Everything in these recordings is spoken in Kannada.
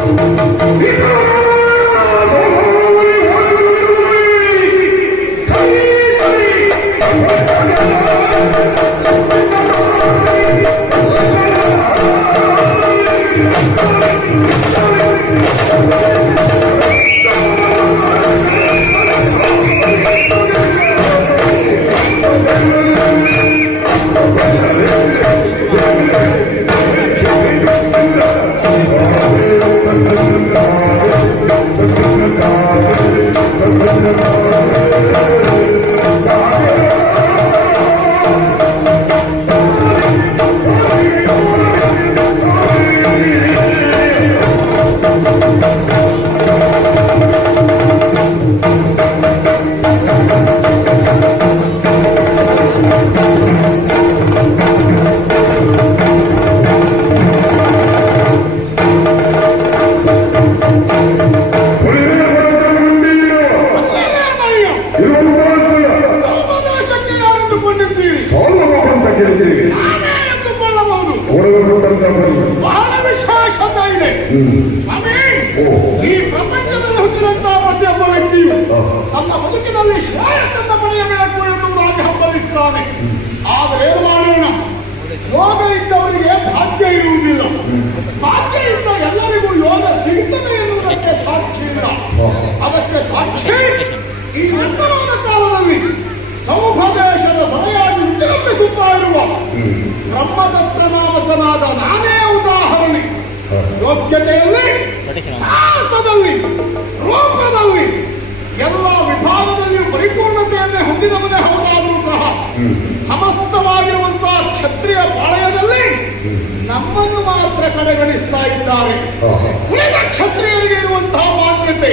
¡Viva! ಈ ವರ್ತಮಾನ ಕಾಲದಲ್ಲಿ ಸೌಭದೇಶದ ಮನೆಯಾಗಿ ವಿಜೃಂಭಿಸುತ್ತಾ ಇರುವ ಬ್ರಹ್ಮದತ್ತನಾಮಕನಾದ ನಾನೇ ಉದಾಹರಣೆ. ಯೋಗ್ಯತೆಯಲ್ಲಿ ಸಾಹಸದಲ್ಲಿ ರೂಪದಲ್ಲಿ ಎಲ್ಲ ವಿಭಾಗದಲ್ಲಿಯೂ ಪರಿಪೂರ್ಣತೆಯನ್ನೇ ಹೊಂದಿದವನೇ ಹೌದಾದರೂ ಸಹ ಸಮಸ್ತವಾಗಿರುವಂತಹ ಕ್ಷತ್ರಿಯ ಪಾಳಯದಲ್ಲಿ ನಮ್ಮನ್ನು ಮಾತ್ರ ಕಡೆಗಣಿಸ್ತಾ ಇದ್ದಾರೆ. ಉಳಿದ ಕ್ಷತ್ರಿಯರಿಗೆ ಇರುವಂತಹ ಮಾನ್ಯತೆ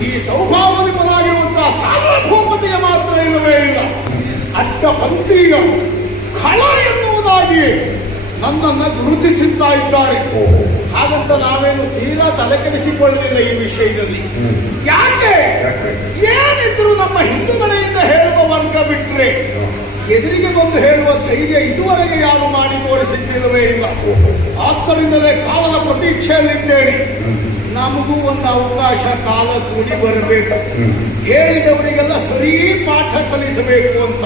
ಈ ಸೌಭಾವನಿಪದಾಗಿರುವಂತಹ ಸಾರ್ವಭೌಮತೆಗೆ ಮಾತ್ರ ಇಲ್ಲವೇ ಇಲ್ಲ ಅಡ್ಡ ಕಳ ಎನ್ನುವುದಾಗಿ ನನ್ನನ್ನು ಗುರುತಿಸುತ್ತಾ ಇದ್ದಾರೆ. ಹಾಗಂತ ನಾವೇನು ತೀರಾ ತಲೆ ಕೆಡಿಸಿಕೊಳ್ಳಲಿಲ್ಲ ಈ ವಿಷಯದಲ್ಲಿ. ಯಾಕೆ? ಏನಿದ್ರು ನಮ್ಮ ಹಿಂದೂ ಕಡೆಯಿಂದ ಹೇಳುವ ವರ್ಗ ಬಿಟ್ರೆ ಎದುರಿಗೆ ಬಂದು ಹೇಳುವ ಧೈರ್ಯ ಇದುವರೆಗೆ ಯಾರು ಮಾಡಿ ತೋರಿಸಿಕ್ಕಿಲ್ಲವೇ ಇಲ್ಲ. ಆದ್ದರಿಂದಲೇ ಕಾಲದ ಪ್ರತೀಕ್ಷೆಯಲ್ಲಿದ್ದೇನೆ. ನಮಗೂ ಒಂದು ಅವಕಾಶ ಕಾಲ ಕೂಡಿ ಬರಬೇಕು. ಹೇಳಿದವರಿಗೆಲ್ಲ ಸರಿ ಪಾಠ ಕಲಿಸಬೇಕು ಅಂತ.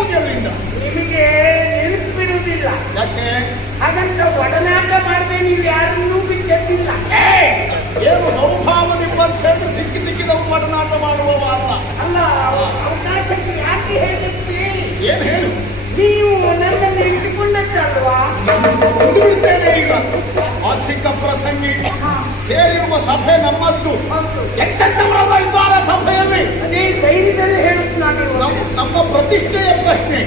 ಗೊತ್ತಾಗುವುದಿಲ್ಲ ನಿಮಗೆ ನೆನಪಿಡುವುದಿಲ್ಲ ಯಾಕೆ? ಹಾಗಂತ ಒಡನಾಟ ಮಾಡದೆ ನೀವು ಯಾರನ್ನೂ ಬಿಟ್ಟಿಲ್ಲ ಏ! ಏನು ಸೌಭಾವನಿಪ್ಪ ಅಂತ ಹೇಳಿದ್ರೆ ಸಿಕ್ಕಿ ಸಿಕ್ಕಿದವು ಒಡನಾಟ ಮಾಡುವವ ಅಲ್ಲ. ಅಲ್ಲ ಅವಕಾಶಕ್ಕೆ ಯಾಕೆ ಹೇಳಿರ್ತೀರಿ ಏನು ಹೇಳು? ನೀವು ನನ್ನನ್ನು ಇಟ್ಟುಕೊಂಡದ್ದಲ್ವಾ? ಮುಂದು ಬಿಡ್ತೇನೆ ಈಗ. ಅಧಿಕ ಪ್ರಸಂಗಿ ಸೇರಿರುವ ಸಭೆ ನಮ್ಮದ್ದು. ಹೌದು. ಇದ್ದ ಸಭೆಯಲ್ಲಿ ಅದೇ ಧೈರ್ಯದಲ್ಲಿ ಹೇಳುತ್ತೆ ನಾನು ನಮ್- ನಮ್ಮ ಪ್ರತಿಷ್ಠೆಯ ಪ್ರಶ್ನೆ.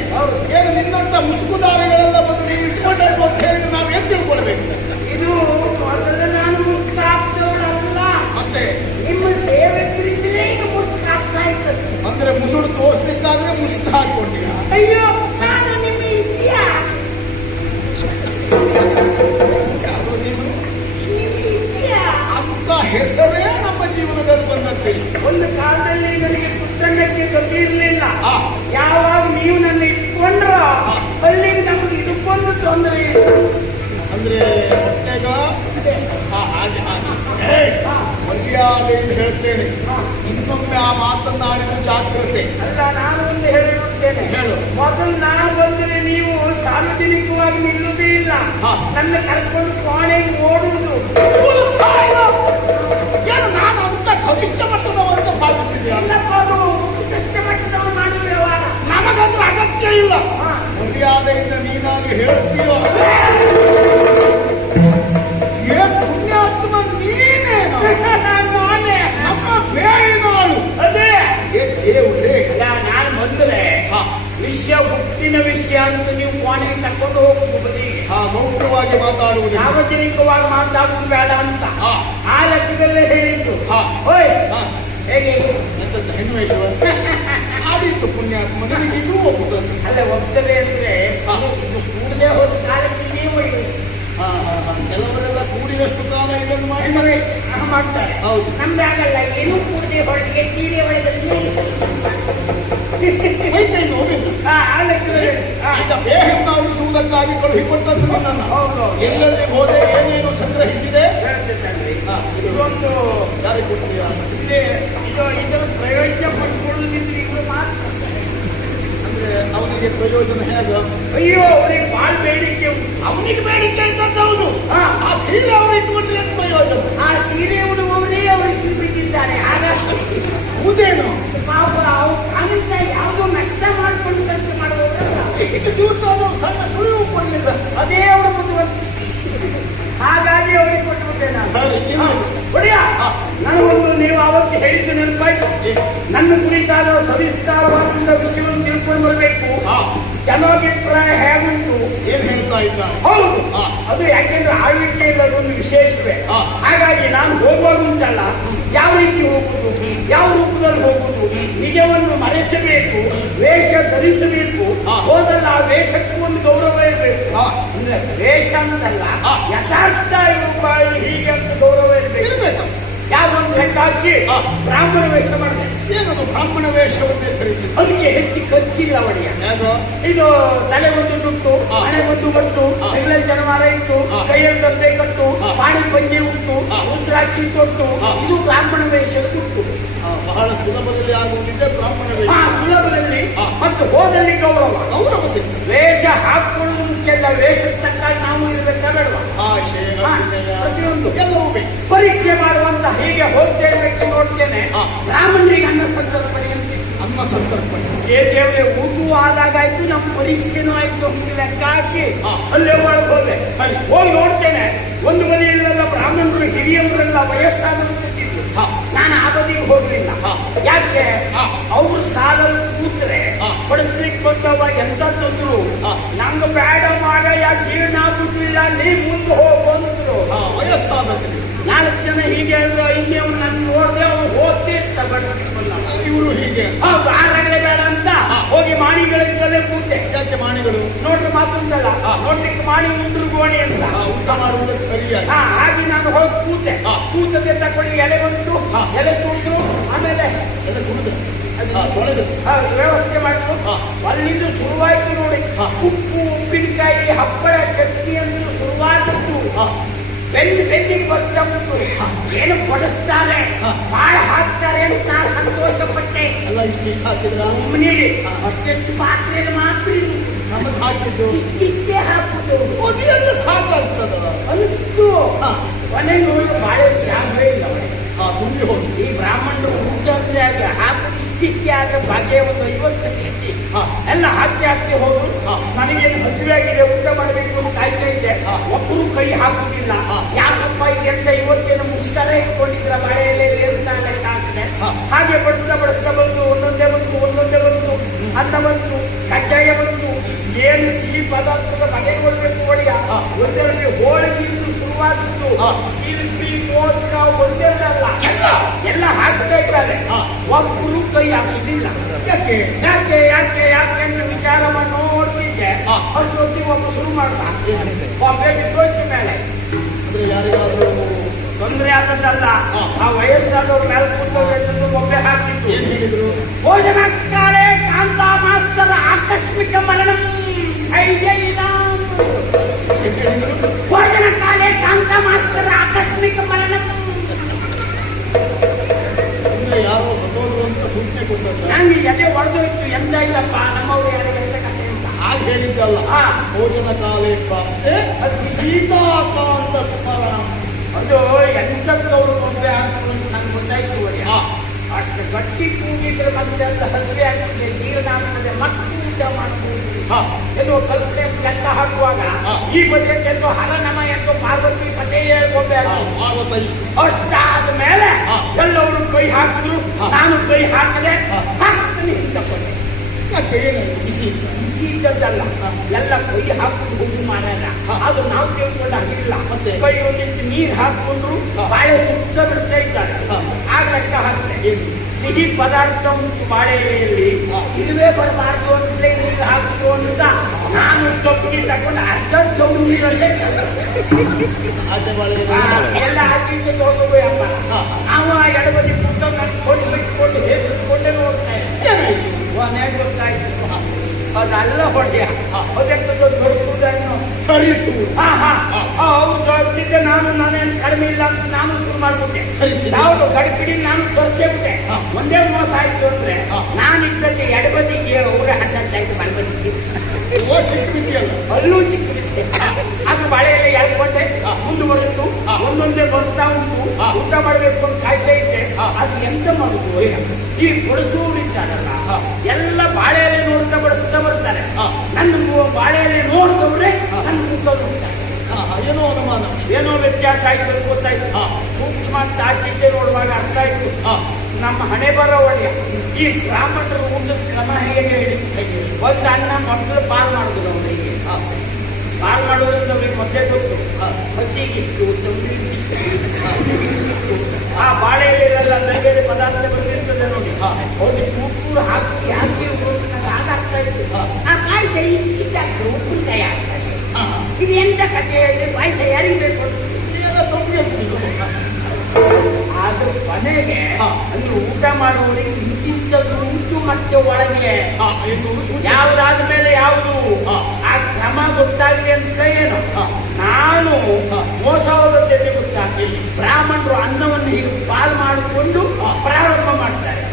ಏನು ನಿನ್ನಂತ ಮುಸುಕುದಾರಿಗಳೆಲ್ಲ ಬಂದು ನೀವು ಇಟ್ಕೊಂಡಾಯ್ತು ಅಂತ ಹೇಳಿ ನಾವು ಏನ್ ತಿಳ್ಕೊಳ್ಬೇಕು? ಇದು ನಾನು ಮುಸ್ತಾಗ್ತವಳಲ್ಲ ಮತ್ತೆ? ನಿಮ್ಮ ಸೇವಕರಿದ್ರೆ ಈಗ ಮುಸ್ತಾಗ್ತಾ ಇರ್ತದೆ. ಅಂದ್ರೆ ಮುಸುಳು ತೋರಿಸ್ಲಿಕ್ಕಾದ್ರೆ ಮುಸುಕು ಹಾಕೊಂಡಿಲ್ಲ ಅಯ್ಯೋ ಜೀವನದಲ್ಲಿ ಬಂದಂತೆ. ಒಂದು ಕಾಲದಲ್ಲಿ ನನಗೆ ಪುಸ್ತಕಕ್ಕೆ ಗೊತ್ತಿರಲಿಲ್ಲ. ಯಾವಾಗ ನೀವು ನನ್ನ ಇಟ್ಕೊಂಡ್ರ ಅಲ್ಲಿಗೆ ನಮ್ಗೆ ಇದಕ್ಕೊಂದು ತೊಂದರೆ ಇಲ್ಲ ಅಂದ್ರೆ ಹೊಟ್ಟೆಗ? ಏಯ್, ಮರ್ಯಾದೆಯಿಂದ ಹೇಳ್ತೇನೆ. ಇನ್ನೊಮ್ಮೆ ಆ ಮಾತನ್ನಾಡಿದ ಜಾಗ್ರತೆ. ಅಲ್ಲ ನಾನು ಒಂದು ಹೇಳಿರುತ್ತೇನೆ ಹೇಳು. ಮೊದಲು ನಾನು ಬಂದರೆ ನೀವು ಸಾರ್ವಜನಿಕವಾಗಿ ನಿಲ್ಲುವುದೇ ಇಲ್ಲ. ನನ್ನ ಕರ್ಕೊಂಡು ಕೋಣೆಗೆ ಓಡುವುದು. ಕನಿಷ್ಠ ಮಟ್ಟದವರೆಗೆ ಪಾಲಿಸಿದೆ. ನಮಗದು ಅಗತ್ಯ ಇಲ್ಲ. ಮರ್ಯಾದೆಯಿಂದ ನೀನಾಗಿ ಹೇಳುತ್ತೀಯೋ ಏ ಪುಣ್ಯಾತ್ಮ ನೀನೇ ನಮ್ಮ ಬೇಳಿನಾಳು ಏ ನಾನು ಬಂದ್ರೆ ವಿಷಯ ಹುಟ್ಟಿನ ವಿಷಯ ಅಂತ ನೀವು ಕೋಣೆಗೆ ತಕೊಂಡು ಹೋಗಬಹುದು ಗೌರವವಾಗಿ ಮಾತಾಡುವುದು ಸಾರ್ವಜನಿಕವಾಗಿ ಮಾತಾಡುವುದು ಬೇಡ ಅಂತ. ಆ ಲೆಕ್ಕದಲ್ಲೇ ಹೇಳಿದ್ದು. ಓಯ್. ಹೇಗೆ? ಪುಣ್ಯ ಹೆಣ್ಣು ವೇಷವ? ಆದೀತು ಪುಣ್ಯಾತ್ಮ. ನಿನಗೆ ಇದು ಒಪ್ಪುತ್ತದೆ ಅಲ್ಲ ಒಪ್ತದೆ ಅಂದ್ರೆ ಕೂಡದೆ ಇದು ಹೋದ ಕಾಲಕ್ಕೆ ನೀವು ಕೆಲವರೆಲ್ಲ ಕೂಡಿದಷ್ಟು ಕಾಲ ಇದನ್ನು ಮಾಡಿ. ಮಾಡ್ತಾರೆ. ಹೌದು. ನಮ್ದು ಆಗಲ್ಲ ಏನು ಕೂಡದೆ ಹೊರಗೆ ಸೀರೆ ಒಳಗಲ್ಲಿ ಮೈ ಕೈ ನೋವಿಲ್ಲ ಹಾ, ಆ ಲೆಕ್ಕದಲ್ಲಿ ಹಾ. ಈಗ ಬೇಹೆನ್ನ ಉಳಿಸುವುದಕ್ಕಾಗಿ ಕಳುಹಿಕೊಟ್ಟದ್ದು ನನ್ನನ್ನು. ಎಲ್ಲೆಲ್ಲಿ ಹೋದೆ ಏನೇನು ಸಂಗ್ರಹಿಸಿದೆ. ಇದೊಂದು ಯಾರಿಗೆ ಕೊಡ್ತೀಯಾ ಇದೆ ಇದು ಇದರ ಪ್ರಯೋಜನ ಪಡ್ಕೊಳ್ಳೋದಿದ್ರೆ ಇವರು ಮಾತ್ರ ಅಂದ್ರೆ ಅವನಿಗೆ ಪ್ರಯೋಜನ ಹೇಗೆ ಅಯ್ಯೋ ಅವನಿಗೆ ಬಾಳ್ ಬೇಡಿಕೆ. ಅವನಿಗೆ ಬೇಡಿಕೆ ಅಂತ ಅವನು. ಆ ಸೀರೆ ಅವನು ಇಟ್ಕೊಂಡ್ರೆ ಪ್ರಯೋಜನ ಆ ಸೀರೆ ಉಡುವವರೇ ಅವರಿಗೆ ಬಿಟ್ಟಿದ್ದಾನೆ ಹಾಗಾಗಿ ಹೌದೇನು ಅವ್ರು ಕಾಣಿಸ್ತಾ ಯಾವುದೋ ನಷ್ಟ ಮಾಡ್ಕೊಂಡು ಖರ್ಚು ಮಾಡುವವರಲ್ಲ ಇಷ್ಟು ದಿವಸ ಅದು ಸಣ್ಣ ಸುಳಿವು ಕೊಡಲಿಲ್ಲ. ಅದೇ ಅವರು ಹಾಗಾಗಿ ಅವರಿಗೆ ಒಡೆಯ. ನನಗೊಂದು ನೀವು ಅವತ್ತು ಹೇಳಿದ್ದು ನೆನಪಾಯ್ತು. ನನ್ನ ಕುರಿತಾದ ಸವಿಸ್ತಾರವಾದ ವಿಷಯವನ್ನು ತಿಳ್ಕೊಂಡು ಬರಬೇಕು. ಜನಾಭಿಪ್ರಾಯ ಹೇಗುಂಟು? ಏನ್ ಹೇಳ್ತಾ ಹೌದು. ಅದು ಯಾಕೆಂದ್ರೆ ಆಳ್ವಿಕೆ ಒಂದು ವಿಶೇಷವೇ. ಹಾಗಾಗಿ ನಾನು ಹೋಗುವಾಗ ಉಂಟಲ್ಲ. ಯಾವ ರೀತಿ ಹೋಗುವುದು ಯಾವ ರೂಪದಲ್ಲಿ ಹೋಗುವುದು ನಿಜವನ್ನು ಮರೆಸಬೇಕು ವೇಷ ಧರಿಸಬೇಕು. ಹೋದಲ್ಲ ಆ ವೇಷಕ್ಕೂ ಒಂದು ಗೌರವ ಇರಬೇಕು ಅಂದ್ರೆ ವೇಷ ಅಂತಲ್ಲ. ಯಥಾರ್ಥ ರೂಪ ಹೀಗೆ ಅಂತ ಗೌರವ ಇರಬೇಕು ಯಾವೊಂದು ಲೆಕ್ಕ ಬ್ರಾಹ್ಮಣ ವೇಷ ಮಾಡಬೇಕು ಏನದು ಬ್ರಾಹ್ಮಣ ವೇಷವನ್ನೇ ಧರಿಸಿ ಅದಕ್ಕೆ ಹೆಚ್ಚು ಖರ್ಚಿಲ್ಲ ಒಡೆಯ ಇದು ತಲೆ ಒಂದು. ಹಣೆ ಒಂದು ಬಂತು ಹಾ. ಹೆಗ್ಲ ಜನವಾರ ಇಟ್ಟು ಹಾ. ಕೈಯಲ್ಲಿ ಕಟ್ಟು. ಪಾಣಿ ಪಂಜೆ ಉಂಟು. ರುದ್ರಾಕ್ಷಿ ತೊಟ್ಟು ಇದು ಬ್ರಾಹ್ಮಣ ವೇಷದ ಉಂಟು ಬಹಳ ಸುಲಭದಲ್ಲಿ ಆಗುವುದಿದ್ದೆ ಬ್ರಾಹ್ಮಣ ವೇಷ. ಸುಲಭದಲ್ಲಿ. ಮತ್ತು ಹೋದಲ್ಲಿ ಗೌರವ. ಗೌರವ ಸಿಗ್ತದೆ. ವೇಷ ಹಾಕೊಳ್ಳುವುದು ವೇಷದ ತಕ್ಕ ನಾವು ಇರಬೇಕಾ ಬೇಡವಾ ಪ್ರತಿಯೊಂದು. ಎಲ್ಲವೂ ಬೇಕು. ಪರೀಕ್ಷೆ ಮಾಡುವಂತ ಹೀಗೆ ಹೋಗ್ತೇನೆ ನೋಡ್ತೇನೆ. ಬ್ರಾಹ್ಮಣರಿಗೆ ಅನ್ನ ಸಂದರ್ಭ ಅಂತ. ಅನ್ನ ಸಂತರ್ಪಣೆ. ಏ ದೇವ್ರೆ ಊಟು ಆದಾಗ ಆಯ್ತು ನಮ್ಮ ಪರೀಕ್ಷೆನೂ ಆಯ್ತು ಲೆಕ್ಕ ಹಾಕಿ ಅಲ್ಲೇ ಒಳಗೆ ಹೋದೆ. ಹೋಗಿ ನೋಡ್ತೇನೆ. ಒಂದು ಬದಿಯಲ್ಲೆಲ್ಲ ಬ್ರಾಹ್ಮಣರು ಹಿರಿಯವರೆಲ್ಲ ವಯಸ್ಸಾದರು. ನಾನು ಆ ಬದಿಗೆ ಹೋಗ್ಲಿಲ್ಲ. ಯಾಕೆ? ಅವ್ರ ಸಾಲಲ್ಲಿ ಕೂತ್ರೆ. ಬಡಿಸ್ಲಿಕ್ಕೆ ಬಂದವ ಎಂತ ತಂದ್ರು. ನಂಗೆ ಬೇಡ ಮಾಡ ಯಾಕೆ ಆಗುದಿಲ್ಲ ನೀ ಮುಂದೆ ಹೋಗು ಅಂದ್ರು. ಹಾ ವಯಸ್ಸಾದಲ್ಲಿ ನಾಲ್ಕು ಜನ ಹೀಗೆ ಹೇಳಿದ್ರು ಹಿಂಗೆ ಅವ್ರು ನನ್ನ ನೋಡಿದೆ ಅವ್ರು ಹೋಗ್ತಿ ಬಡಿಸ್ಲಿಕ್ಕೆ ಬಂದ ಇವರು ಹೀಗೆ. ಹೌದು ಆರಾಗಲೇ ಅಂತ ಹೋಗಿ ಮಾಣಿಗಳಿಂದಲೇ ಕೂತೆ ಯಾಕೆ ಮಾಣಿಗಳು? ನೋಡ್ರಿ ಮಾತುಂಟಲ್ಲ. ನೋಡ್ಲಿಕ್ಕೆ ಮಾಡಿ ಉಂಟು ಗೋಣಿ ಅಂತ ಊಟ ಮಾಡುವುದಕ್ಕೆ ಸರಿಯಾಗಿ. ಹಾ ಹಾಗೆ ನಾನು ಹೋಗಿ ಕೂತೆ. ಕೂತದೆ ತಕೊಳ್ಳಿ ಎಲೆ ಬಂತು. ಎಲೆ ಕೂತು ಆಮೇಲೆ ಎಲೆ ಕುಡಿದು ಹಾ ವ್ಯವಸ್ಥೆ ಮಾಡಿದ್ರು. ಅಲ್ಲಿಂದ ಶುರುವಾಯ್ತು ನೋಡಿ. ಉಪ್ಪು ಉಪ್ಪಿನಕಾಯಿ ಹಪ್ಪಳ ಚಟ್ನಿ ಅಂತ ಶುರುವಾದದ್ದು. ಹಾ. ಬೆನ್ನು ಬೆನ್ನಿಗೆ ಬರ್ತಾ ಉಂಟು. ಏನು ಕೊಡಿಸ್ತಾರೆ? ಹಾ. ಬಾಳ ಹಾಕ್ತಾರೆ ಅಂತ ನಾ ಸಂತೋಷ ಪಟ್ಟೆ ಎಲ್ಲ ಇಷ್ಟಿಷ್ಟು ಹಾಕಿದ್ರ ನೀಡಿ ಅಷ್ಟೆಷ್ಟು ಪಾತ್ರೆಯಲ್ಲಿ ಮಾತ್ರ ಇದು. ನಮ್ಮದು ಹಾಕಿದ್ದು? ಇಷ್ಟಿಷ್ಟೇ ಹಾಕುದು. ಮದುವೆಲ್ಲ ಸಾಕಾಗ್ತದ? ಅನಿಸ್ತು. ಹಾ. ಮನೆ ನೋಡಿ ಬಾಳೆ ಜಾಗವೇ ಇಲ್ಲ ಅವಳಿಗೆ ಹಾ ತುಂಬಿ ಹೋಗಿ. ಈ ಬ್ರಾಹ್ಮಣರು ಊಟ ಅಂದ್ರೆ ಆಗ ಹಾಕುದು ಇಷ್ಟಿಷ್ಟೇ ಆದ್ರೆ ಭಾಗ್ಯ ಒಂದು ಐವತ್ತು ಕೆಜಿ ಹಾ. ಎಲ್ಲ ಹಾಕಿ ಹಾಕಿ ಹೋದ್ರು. ನನಗೆ ನನಗೇನು ಹಸಿವಾಗಿದೆ ಊಟ ಮಾಡಬೇಕು ಅಂತ ಕಾಯ್ತಾ ಇದ್ದೆ. ಒಬ್ಬರು ಕೈ ಹಾಕುದಿಲ್ಲ. ಯಾಕಪ್ಪ ಇದೆ ಅಂತ ಇವತ್ತೇನು ಮುಷ್ಕರ ಇಟ್ಕೊಂಡಿದ್ರ ಮಳೆ ಎಲೆ ಅಂತ ಹಾಗೆ ಬಡ್ತಾ ಬಡ್ತಾ ಬಂತು ಒಂದೊಂದೇ ಬಂತು ಒಂದೊಂದೇ ಬಂತು ಅನ್ನ ಬಂತು ಕಜ್ಜಾಯ ಬಂತು ಏನು ಸಿಹಿ ಪದಾರ್ಥದ ಮನೆಗೆ ಬರ್ಬೇಕು ಒಡೆಯ ಹಾ. ಒಂದೊಳಗೆ ಹೋಳಿಗೆ ಶುರುವಾದದ್ದು ಹಾ. ಜಿಲೇಬಿ ಮೋದಕ ಒಂದೆಲ್ಲ ಎಲ್ಲ ಎಲ್ಲ ಹಾಕ್ತಾ ಇದ್ದಾರೆ ಹಾ. ಒಬ್ಬರು ಕೈ ಹಾಕುದಿಲ್ಲ ಯಾಕೆ ಯಾಕೆ ಯಾಕೆ ಯಾಕೆ ಅಂತ ವಿಚಾರವನ್ನು ನೋಡ್ತಿದ್ದೆ ಹಾ. ಅಷ್ಟೊತ್ತಿಗೆ ಒಬ್ಬ ಶುರು ಮಾಡ್ದ ಏನಿದೆ ಒಬ್ಬ ಬಿದ್ದೋಯ್ತು ಮೇಲೆ ಅಂದ್ರೆ ಯಾರಿಗಾದ್ರೂ ತೊಂದರೆ ಆದದ್ದಲ್ಲ ಹಾ. ಆ ವಯಸ್ಸಾದವ್ರ ಮೇಲೆ ಕೂತ್ಕೊಂಡು ಒಬ್ಬೆ ಹಾಕಿದ್ದು ಏನ್ ಭೋಜನ ಕಾಲೇ ಕಾಂತ ಮಾಸ್ತರ ಆಕಸ್ಮಿಕ ಮರಣ. ಏನ್ ಕಾಂತಾ ಭೋಜನ ಕಾಲೇ ಕಾಂತ ಮಾಸ್ತರ ಆಕಸ್ಮಿಕ ಮರಣ. ಯಾರೋ ಸತ್ತೋದ್ರು ಅಂತ ಸೂಚನೆ ಕೊಟ್ಟದ್ದ ನಂಗೆ ಎದೆ ಒಡೆದೋಯ್ತು ಎಂದ ಇಲ್ಲಪ್ಪ ನಮ್ಮವ್ರು ಯಾರಿಗೆ ಎಂತ ಕಥೆ ಅಂತ. ಹಾಗೆ ಹೇಳಿದ್ದಲ್ಲ. ಭೋಜನ ಕಾಲೇ ಕಾಂತೆ ಸೀತಾಕಾಂತ ಸ್ಮರಣ. ಅದು ಎಂತಕ್ಕವರು ಗೊಂಬೆ ಹಾಕುವುದು ಅಂತ ನಂಗೆ ಗೊತ್ತಾಯ್ತು ಒಡೆಯ. ಹಾ. ಅಷ್ಟು ಗಟ್ಟಿ ಕೂಗಿದ್ರೆ ಮತ್ತೆ ಅಂತ ಹಸಿವೆ ಆಗ್ತದೆ ಜೀರ್ಣ ಆಗ್ತದೆ ಮತ್ತು ಊಟ ಹಾ ಎಲ್ಲೋ ಕಲ್ಪನೆ ಲೆಕ್ಕ ಹಾಕುವಾಗ ಈ ಬಜೆಟ್ ಎಂದು ಹರ ನಮ ಎಂದು ಪಾರ್ವತಿ ಪದೇ ಹೇಳ್ಕೊಬೇಕು ಅಷ್ಟಾದ ಮೇಲೆ. ಎಲ್ಲವರು ಕೈ ಹಾಕಿದ್ರು. ನಾನು ಕೈ ಹಾಕದೆ. ಹಾಕ್ತೀನಿ ಬಿಸಿ? ಬಿಸಿ ಇದ್ದದ್ದಲ್ಲ ಎಲ್ಲ ಕೈ ಹಾಕೊಂಡು ಹೋಗಿ ಮಾರಾಯ ಅದು ನಾವು ತಿಳ್ಕೊಂಡು ಹಾಗಿಲ್ಲ ಮತ್ತೆ? ಕೈ ಒಂದಿಷ್ಟು ನೀರು ಹಾಕೊಂಡ್ರು ಹಾ. ಬಾಳೆ ಸುತ್ತ ಬಿಡ್ತಾ ಇದ್ದಾರೆ. ಆಗ ಲೆಕ್ಕ ಹಾಕ್ತೆ ಏನು ಸಿಹಿ ಪದಾರ್ಥ ಉಂಟು ಬಾಳೆ ಎಲೆಯಲ್ಲಿ ಹಾ. ಇದುವೇ ಬರಬಾರ್ದು ಅಂತಲೇ ನೀರು ಹಾಕಿತು ಅಂತ ನಾನು ತೊಪ್ಪಿಗೆ ತಗೊಂಡು ಅರ್ಧ ಚೌಡು ನೀರಲ್ಲೇ ಆಚೆ ಬಾಳೆಗೆ ಆ, ಎಲ್ಲ ಹಾಕಿದ್ದು ತಗೊಂಡು ಅಪ್ಪ ಹಾ. ಅವ ಎಡಬದಿ ಪುಟ್ಟ ನಾನು ಕೊಟ್ಟು ಬಿಟ್ಕೊಂಡು ಹೇಗಿಟ್ಕೊಂಡೆ ನೋಡ್ತಾ ಇದ್ದೆ ಏನಾಯ್ತು ಕೊನೆ ಗೊತ್ತಾಯ್ತು ಅದಲ್ಲ ಹೊಡೆಯ ಅದಕ್ಕೆ ಹಾ ಹೌದು ದೊಡ್ಡದಿದ್ದೆ ನಾನು ನಾನೇನು ಕಡಿಮೆ ಇಲ್ಲ ಅಂತ ನಾನು ಶುರು ಮಾಡ್ಬಿಟ್ಟೆ. ಯಾವುದು ಗಡಿಪಿಡಿ ನಾನು ತೋರಿಸೇ ಬಿಟ್ಟೆ ಹಾ. ಒಂದೇ ಮೋಸ ಆಯ್ತು ಅಂದ್ರೆ. ನಾನು ಇದ್ದಕ್ಕೆ ಎಡಬದಿಗೆ ಊರ ಹಣ್ಣಾಯ್ತು ಬಲಬದಿಗೆ ಅಲ್ಲೂ ಸಿಕ್ಕಿಬಿಟ್ಟೆ ಅದು ಬಾಳೆಯೆಲ್ಲ ಎಳ್ಕೊಂಡೆ ಮುಂದೆ ಹಾ. ಒಂದೊಂದೇ ಬರ್ತಾ ಉಂಟು. ಊಟ ಮಾಡಬೇಕು ಅಂತ ಕಾಯ್ತಾ ಇದ್ದೆ. ಅದು ಎಂತ ಮಾಡುದು ಈ ಕೊಡಸೂರು ಇದ್ದಾರಲ್ಲ ಹಾ. ಎಲ್ಲ ಬಾಳೆಎಲೆ ನೋಡ್ತಾ ಬಡ್ತಾ ಬರ್ತಾರೆ. ನನ್ನ ಬಾಳೆಯಲ್ಲಿ ನೋಡಿದವ್ರೆ. ನನ್ನ ಏನೋ ಅನುಮಾನ ಏನೋ ವ್ಯತ್ಯಾಸ ಆಯ್ತು ಗೊತ್ತಾಯ್ತು. ಸೂಕ್ಷ್ಮ ಅಂತ ಆಚಿದ್ದೆ ನೋಡುವಾಗ ಅರ್ಥ ಆಯ್ತು. ನಮ್ಮ ಹಣೆ ಬರೋ ಒಡೆಯ ಈ ಗ್ರಾಮದ ಒಂದು ಕ್ರಮ ಹೇಗೆ ಹೇಳಿ? ಒಂದು ಅನ್ನ ಮೊದಲು ಪಾಲ್ ಮಾಡಿದ್ರು ಅವರಿಗೆ ಹಾ, ಪಾಲ್ ಮಾಡುವುದರಿಂದ ಅವ್ರಿಗೆ ಮೊದಲೇ ಗೊತ್ತು. ಹಸಿಗಿಷ್ಟು ತಂಬಿಗಿಷ್ಟು ಇಷ್ಟು. ಆ ಬಾಳೆಲೆಲ್ಲ ಬೇರೆ ಪದಾರ್ಥ ಬಂದಿರ್ತದೆ ನೋಡಿ ಹಾ. ಒಂದು ಚೂರು ಹಾಕಿ ಹಾಕಿ ಆಗಾಗ್ತಾ ಇತ್ತು ಹಾ. ಆ ಪಾಯಸ ಇಷ್ಟಿದ್ದಾಗ್ತದೆ ಉಪ್ಪಿನಕಾಯಿ ಆಗ್ತದೆ ಹಾ, ಹಾ. ಇದು ಎಂತ ಕಥೆ ಇದು ಪಾಯಸ ಯಾರಿಗೆ ಬೇಕು. ಆದ್ರೂ ಕೊನೆಗೆ. ಅಂದ್ರೆ ಊಟ ಮಾಡುವವರಿಗೆ ಇಂತಿಂತದ್ದು ಉಂಟು ಮತ್ತೆ ಒಳಗೆ. ಯಾವ್ದಾದ ಮೇಲೆ ಯಾವುದು? ಆ ಕ್ರಮ ಗೊತ್ತಾಗಲಿ ಅಂತ ಏನು? ನಾನು. ಮೋಸ ಹೋದದ್ದೇ ಗೊತ್ತಾಗ್ತಿಲ್ಲ ಬ್ರಾಹ್ಮಣರು ಅನ್ನವನ್ನು ಹೀಗೆ ಪಾಲ್ ಮಾಡಿಕೊಂಡು ಪ್ರಾರಂಭ ಮಾಡ್ತಾರೆ.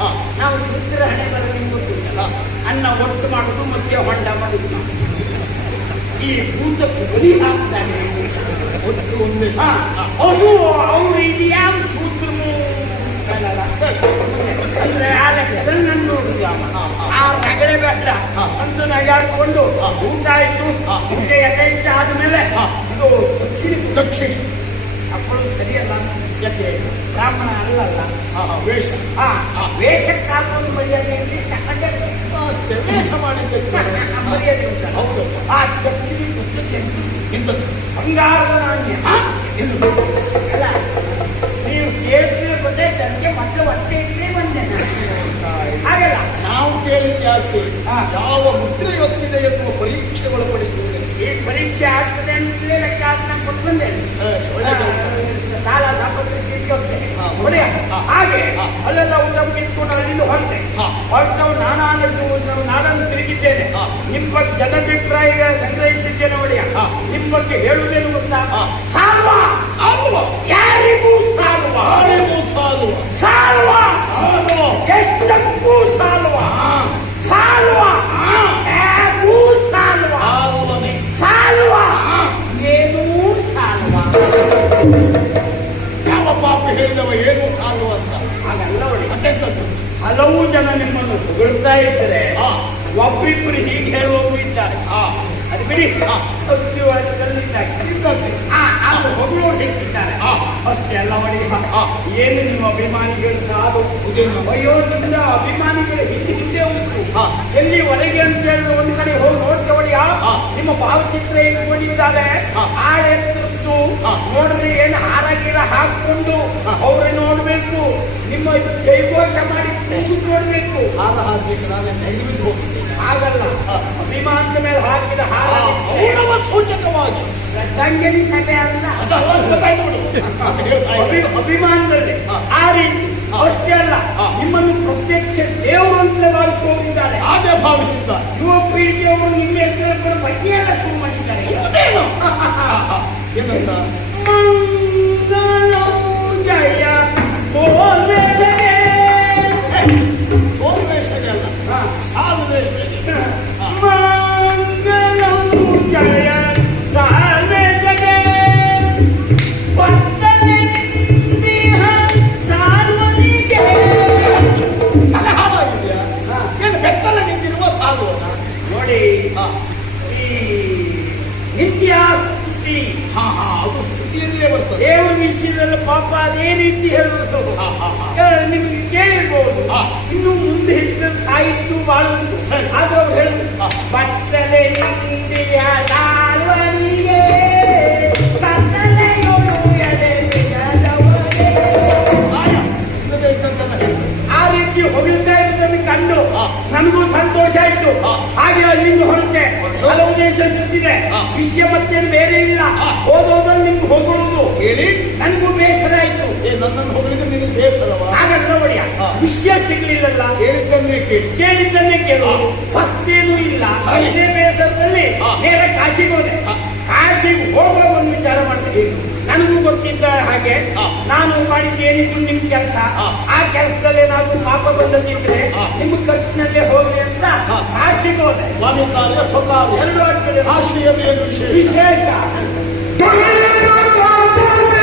ನಾವು ಶುದ್ಧರ ಹಣೆ ಬರಲಿಕ್ಕೆ ಗೊತ್ತಿಲ್ಲ ಅನ್ನ ಒಟ್ಟು ಮಾಡೋದು ಮತ್ತೆ ಹೊಂಡ. ಈ ಭೂತಕ್ಕೆ ಬಲಿ ಒಟ್ಟು ಒಂದೇ ಹಾ. ಹಾ. ಅದು ಅವ್ರು ಇದು ಯಾವ ಅಲ್ಲಲ್ಲ. ಅಂದ್ರೆ ಆ ಲೆಕ್ಕದಲ್ಲಿ ನೋಡುದು. ಆ ರಗಳೆ ಅಂತ ಊಟ ಆಯ್ತು. ಊಟ ಯಥೇಚ್ಛ ಆದ್ಮೇಲೆ. ಇದು ದಕ್ಷಿಣ ದಕ್ಷಿಣ ಅಪ್ಪಳು ಸರಿಯಲ್ಲ ಬ್ರಾಹ್ಮಣ ಅಲ್ಲಲ್ಲ ವೇಷ ಆ ವೇಷಕ್ಕೆ ಮರ್ಯಾದೆಯಲ್ಲಿ ಮತ್ತೆ ವೇಷ ಮಾಡಿದ್ದಕ್ಕೆ. ಹೌದು. ಎಂತದ್ದು? ಬಂಗಾರದ ನಾಣ್ಯ. ಎಂದು ಅಲ್ಲ ನೀವು ಕೇಳಿದ್ರೆ ಬಂದೆ ನನಗೆ ಮಕ್ಕಳು ಒತ್ತೆ ಇದ್ರೆ ಬಂದೆ. ಹಾಗಲ್ಲ? ನಾವು ಕೇಳಿದ್ದೆ ಯಾಕೆ. ಯಾವ ಮುದ್ರೆ ಒತ್ತಿದೆ ಎನ್ನುವ ಪರೀಕ್ಷೆ ಒಳಪಡಿಸುವುದಕ್ಕೆ ಈ ಪರೀಕ್ಷೆ ಆಗ್ತದೆ ಅಂತಲೇ ಲೆಕ್ಕ ಹಾಕಿ ನಾನು ಕೊಟ್ಟು ಬಂದೆ ಸರಿ, ಒಳ್ಳೆ ಕೆಲಸ. ಆ, ಸಾಲ ನಾಪತ್ರಿಕೆ ಇಸ್ಕೊಳ್ತೇನೆ ಹಾ. ಹಾಗೆ. ಅಲ್ಲೆಲ್ಲ ಊಟ ಮುಗಿಸ್ಕೊಂಡು ಅಲ್ಲಿಂದ ಹೊರಟೆ. ಹೊರಟವು ನಾನಾನದ್ದು ನಾವು ನಾಡನ್ನು ತಿರುಗಿದ್ದೇನೆ. ನಿಮ್ಮ ಬಗ್ಗೆ ಜನಾಭಿಪ್ರಾಯ ಸಂಗ್ರಹಿಸಿದ್ದೇನೆ ಒಡೆಯ. ನಿಮ್ಮ ಬಗ್ಗೆ ಹೇಳುವುದೇನು ಗೊತ್ತಾ? ಸಾಲುವ ಯಾರಿಗೂ ಸಾಲ್ವ ಯಾರಿಗೂ ಸಾಲುವ ಸಾಲ್ವ ಸಾಲುವ ಎಷ್ಟಕ್ಕೂ ಸಾಲ್ವ ಸಾಲ್ವ ಇದ್ರೆ. ಒಬ್ಬಿಬ್ರು ಹೀಗೆ ಹೇಳುವವರು ಇದ್ದಾರೆ ಅದು ಬಿಡಿ ಹೊಗಳೋರು ಹೇಳ್ತಿದ್ದಾರೆ. ಅಷ್ಟೇ ಅಲ್ಲ ಮಾಡಿ. ಏನು ನಿಮ್ಮ ಅಭಿಮಾನಿಗಳು ಸಾಧು ಅಯ್ಯೋ ವಯೋದಿಂದ ಅಭಿಮಾನಿಗಳು ಹಿಂದೆ ಹಿಂದೆ ಉಂಟು ಎಲ್ಲಿ ಒಳಗೆ ಅಂತ ಹೇಳಿದ್ರೆ ಒಂದ್ ಕಡೆ ಹೋಗಿ ನೋಡ್ತೇವಳಿಯ. ನಿಮ್ಮ ಭಾವಚಿತ್ರ ಏನು ಹಾ. ಆಳೆತ್ತಿದ್ದು ಹಾ. ನೋಡ್ರಿ ಏನು ಗೀರ ಹಾಕೊಂಡು. ಅವ್ರೆ ನೋಡ್ಬೇಕು. ನಿಮ್ಮ ಜೈಘೋಷ ಮಾಡಿ ನೋಡ್ಬೇಕು ಆಗ ಹಾಕ್ಬೇಕು ನಾನು ಹೋಗ್ತೀನಿ ಆಗಲ್ಲ. ಅಭಿಮಾನದ ಮೇಲೆ ಹಾಕಿದ ಔರವ ಸೂಚಕವಾಗಿ. ಶ್ರದ್ಧಾಂಜಲಿ ಸಭೆ ಅಲ್ಲ. ಅಭಿಮಾನದಲ್ಲಿ ಆ. ರೀತಿ. ಅಷ್ಟೇ ಅಲ್ಲ ನಿಮ್ಮನ್ನು ಪ್ರತ್ಯಕ್ಷ ದೇವರು ಅಂತಲೇ ಭಾವಿಸಿ ಅದೇ ಹಾಗೆ ಭಾವಿಸಿದ್ದ ಯುವ ಪೀಳಿಗೆಯವರು ನಿಮ್ಮ ಹೆಸರು ಬಗ್ಗೆ ಎಲ್ಲ ಶುರು ಮಾಡಿದ್ದಾರೆ? ಏನಂತ? ದೇವರ ವಿಷಯದಲ್ಲಿ ಪಾಪ ಅದೇ ರೀತಿ ಹೇಳುವುದು ನಿಮಗೆ ಕೇಳಿರ್ಬೋದು? ಇನ್ನು ಮುಂದೆ ಹೆಚ್ಚಿನ ಸಾಹಿತ್ಯ ಬಹಳ. ಆದ್ರೆ ಅವ್ರು ಹೇಳುದು ಹಾ. ಬತ್ತಲೆ ಆ ರೀತಿ ಹೊಗಳ್ತಾ ಇರೋದನ್ನು ಕಂಡು. ನನಗೂ ಸಂತೋಷ ಆಯ್ತು. ಹಾಗೆ ಅಲ್ಲಿಂದ ಹೊರಟೆ ಹೊರಟು? ಹಲವು ದೇಶ ಸುತ್ತಿದೆ. ವಿಷಯ ಮತ್ತೆ ಬೇರೆ ಇಲ್ಲ. ಓದೋದಲ್ಲಿ ನಿಮ್ಗೆ ಹೊಗಳುದು ಹೇಳಿ ನನಗೂ ಬೇಸರ ಆಯ್ತು ಏ ನನ್ನನ್ನು ಹೊಗಳಿದ್ರೆ ನಿನಗೆ ಬೇಸರವ ಒಡೆಯ. ವಿಷಯ ಸಿಗ್ಲಿಲ್ಲಲ್ಲ ಕೇಳಿದ್ದನ್ನೇ ಕೇಳಿ ಕೇಳಿದ್ದನ್ನೇ ಕೇಳು ಹಾ. ಫಸ್ತೇನು ಇಲ್ಲ. ಇದೇ ಬೇಸರದಲ್ಲಿ. ನೇರ ಕಾಶಿಗೆ ಹೋದೆ. ಕಾಶಿಗೆ ಹೋಗುವ ಒಂದು ವಿಚಾರ ಮಾಡ್ತೀನಿ ನನಗೂ ಗೊತ್ತಿದ್ದ ಹಾಗೆ ನಾನು ಮಾಡಿದ್ದು ಏನಿತ್ತು ನಿಮ್ ಕೆಲಸ. ಆ ಕೆಲಸದಲ್ಲಿ ನಾವು ಹಾ. ನಿಮ್ಮ ಖರ್ಚಿನಲ್ಲೇ ಹೋಗ್ಲಿ ಅಂತ. ಕಾಶಿಗೆ ಹೋದೆ. ಎರಡು ವಿಶೇಷ.